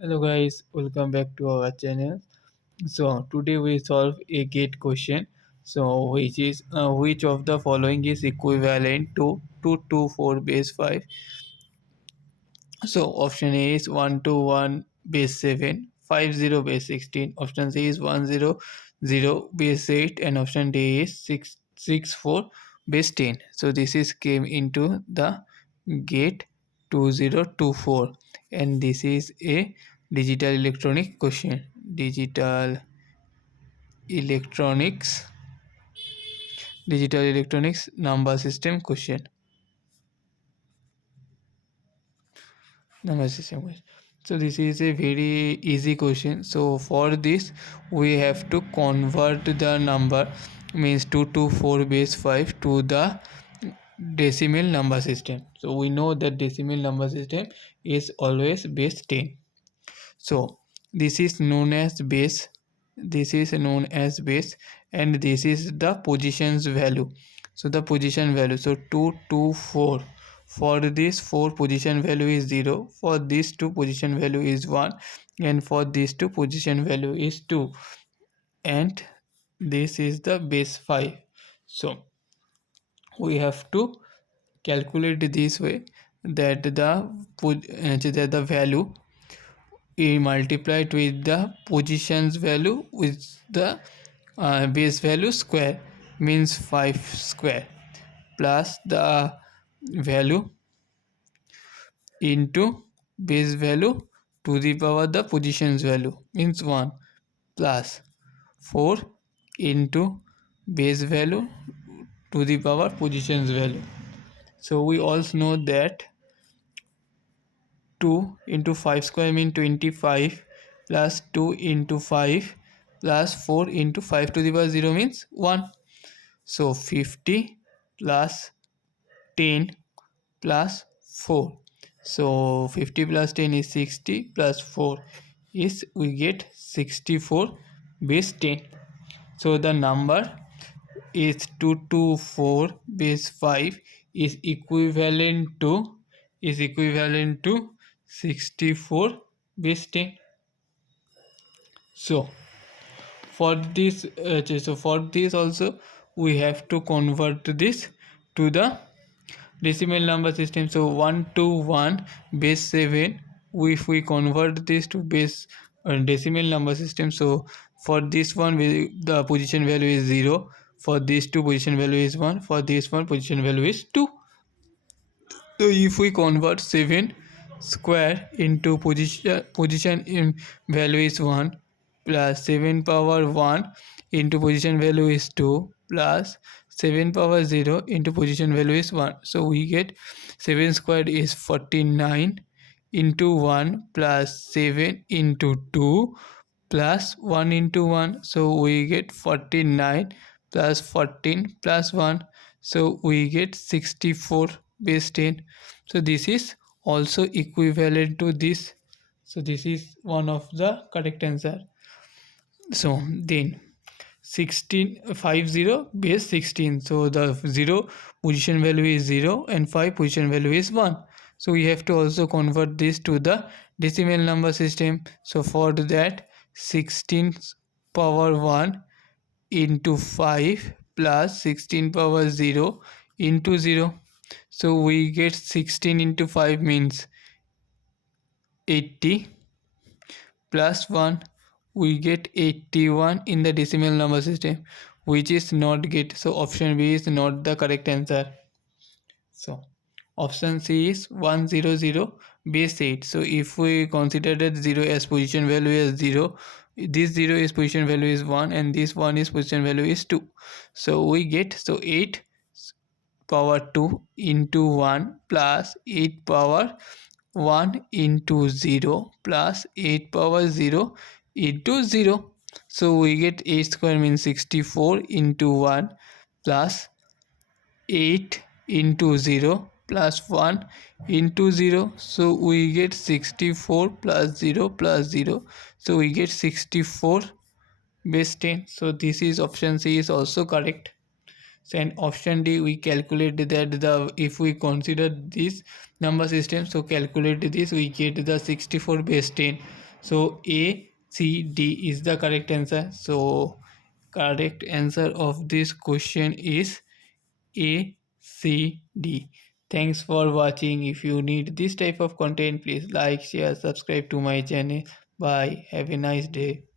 Hello guys, welcome back to our channel. So today we solve a gate question. So which of the following is equivalent to 224 base 5? So option A is 121 base 7, 50 base 16. Option C is 100 base 8, and option D is 664 base 10. So this is came into the gate 2024, and this is a digital electronic question. Digital electronics digital electronics number system question. Number system question. So this is a very easy question. So for this we have to convert the number, means 224 base 5, to the decimal number system. So we know that decimal number system is always base 10. So this is known as base, this is known as base, and this is the positions value. So the position value, so 224, for this 4 position value is 0, for this 2 position value is 1, and for this 2 position value is 2, and this is the base 5. So we have to calculate this way, that the value is multiplied with the positions value with the base value square, means 5 square, plus the value into base value to the power the positions value, means 1, plus 4 into base value to the power positions value. So we also know that 2 into 5 square means 25, plus 2 into 5 plus 4 into 5 to the power 0 means 1. So 50 plus 10 plus 4. So 50 plus 10 is 60, plus 4 is, we get 64 base 10. So the number is 224 base 5 is equivalent to 64 base 10. So for this also we have to convert this to the decimal number system. So 121 base 7, if we convert this to base decimal number system, so for this one the position value is 0, for this 2 position value is 1, for this one position value is 2. So if we convert 7 square into position in value is 1, plus 7 power 1 into position value is 2, plus 7 power 0 into position value is 1. So we get 7 squared is 49 into 1 plus 7 into 2 plus 1 into 1. So we get 49 plus 14 plus 1. So we get 64 base 10. So this is also equivalent to this. So this is one of the correct answer. So then 50 base 16. So the 0 position value is 0 and 5 position value is 1. So we have to also convert this to the decimal number system. So for that 16 power 1 into 5 plus 16 power 0 into 0. So we get 16 into 5 means 80, plus 1, we get 81 in the decimal number system, which is not get. So option B is not the correct answer. So option C is 100 base 8. So if we consider that 0 as position value as 0, this 0 is position value is 1, and this 1 is position value is 2. So we get, so 8 power 2 into 1 plus 8 power 1 into 0 plus 8 power 0 into 0. So we get 8 square means 64 into 1 plus 8 into 0 plus 1 into 0. So we get 64 plus 0 plus 0. So we get 64 base 10. So this is option C is also correct. And option D, we calculate that the, if we consider this number system, so calculate this, we get the 64 base 10. So A, C, D is the correct answer. So correct answer of this question is A, C, D. Thanks for watching. If you need this type of content, please like, share, subscribe to my channel. Bye. Have a nice day.